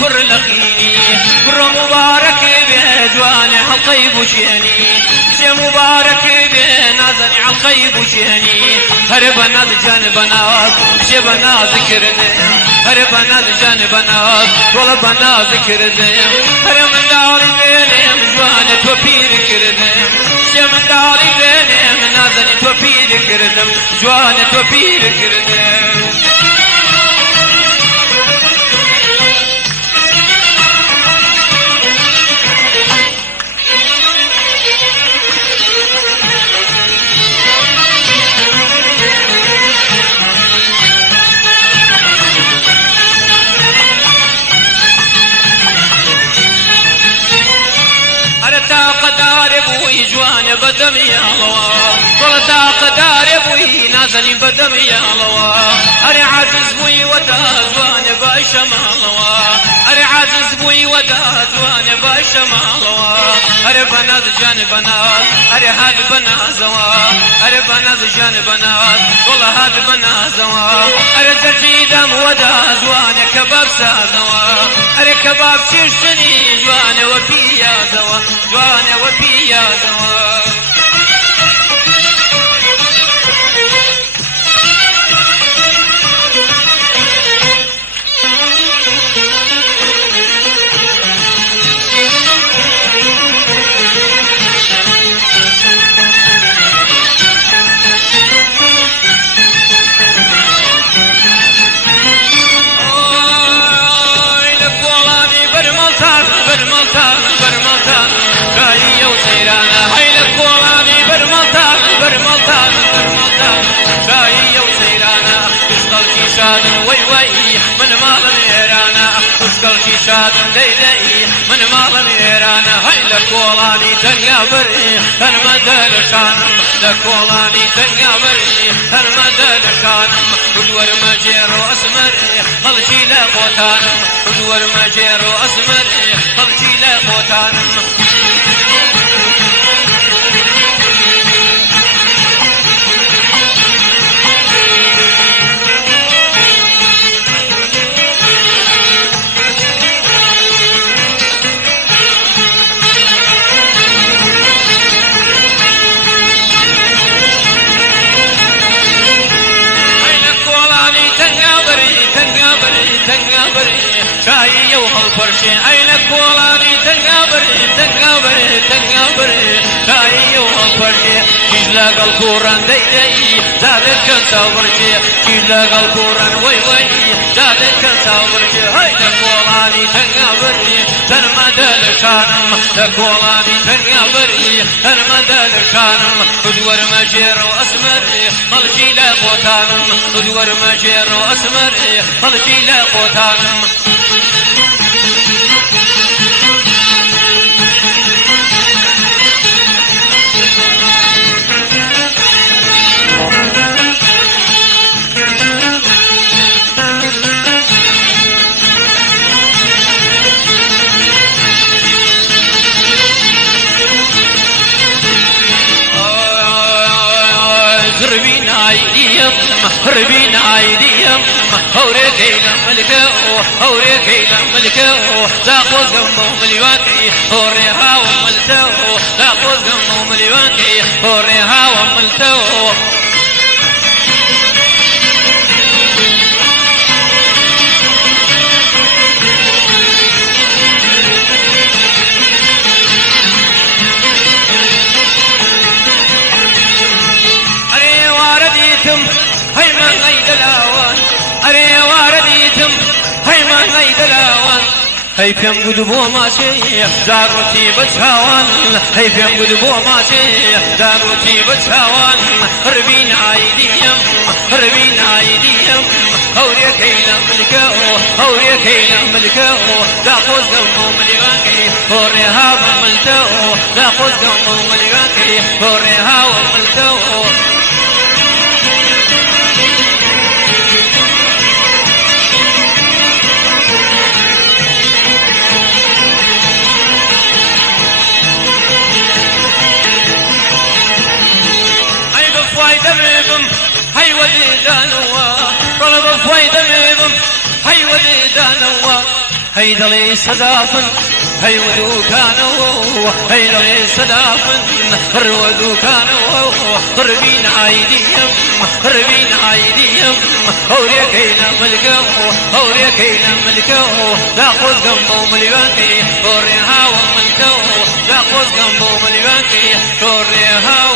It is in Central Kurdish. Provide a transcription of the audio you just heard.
پر لقيني بر مبارك بجوان حلقي بوشيني شي مبارك بنازني حلقي بوشيني هرب ناز جان بنات شي بنا ذكرنا هرب ناز جان بنات والله بنا ذكرنا هرب من داري بينهم جوان توبير كردم شي من داري بينهم نازني توبير كردم جوان توبير كردم بوي جوان بدم يا الله طلتا قدار بوي نازني بدم يا الله أري عزيز بوي ودا جوان باشم الله أري عزيز بوي ودا جوان باشم الله أري بنات جان بنات أري هاد بنا زوا أري بنات جان بنات والله هاد بنا زوا أري زرتي دم ودا جوان كباب سازوا أري كباب شيرشني جوان وبيا زوا جوان وبيا زوا شادن ديدي من مال ميرانا هاي لكولاني تنقبري هالمدى لشانم لكولاني تنقبري هالمدى لشانم ودور مجير واسمري خلشي لقوتانم ودور مجير واسمري خلشي لقوتانم شاي يوهل فرشي عينك ولاني تنقبري شاي يوهل فرشي كيجلاق القرآن ديدي زادت كان صبرشي كيجلاق القرآن وي زادت كان صبرشي هيدك ولاني تنقبري تنمدى لشانم لك ولاني تنقبري تنمدى لشانم ودور مجير واسمري خلشي لقوتانم ودور مجير واسمري خلشي لقوتانم هربين عيديم هوريكينا ملكه تاخذ قمو مليوانكي هوريها وملتو تاخذ قمو مليوانكي هوريها وملتو هي فيم قدبو ماشي زاروتي بتشاوان هي فيم قدبو ماشي زاروتي بتشاوان هربين عيديم هوريكينا ملكه تاخذ قوم مليوانكي هوريها وملتو تاخذ قوم مليوانكي هوريها وملتو هاي ولي دانوا طلب فايدة منهم هاي ولي دانوا هيدلي صدافن هي ودو كانوا هيدلي صدافن ودو كانوا قربين عايديهم قربين عايديهم هوريكينا ملكو هوريكينا ملكو داخل قنبو مليانكي هوريها وملكو داخل قنبو مليانكي هوريها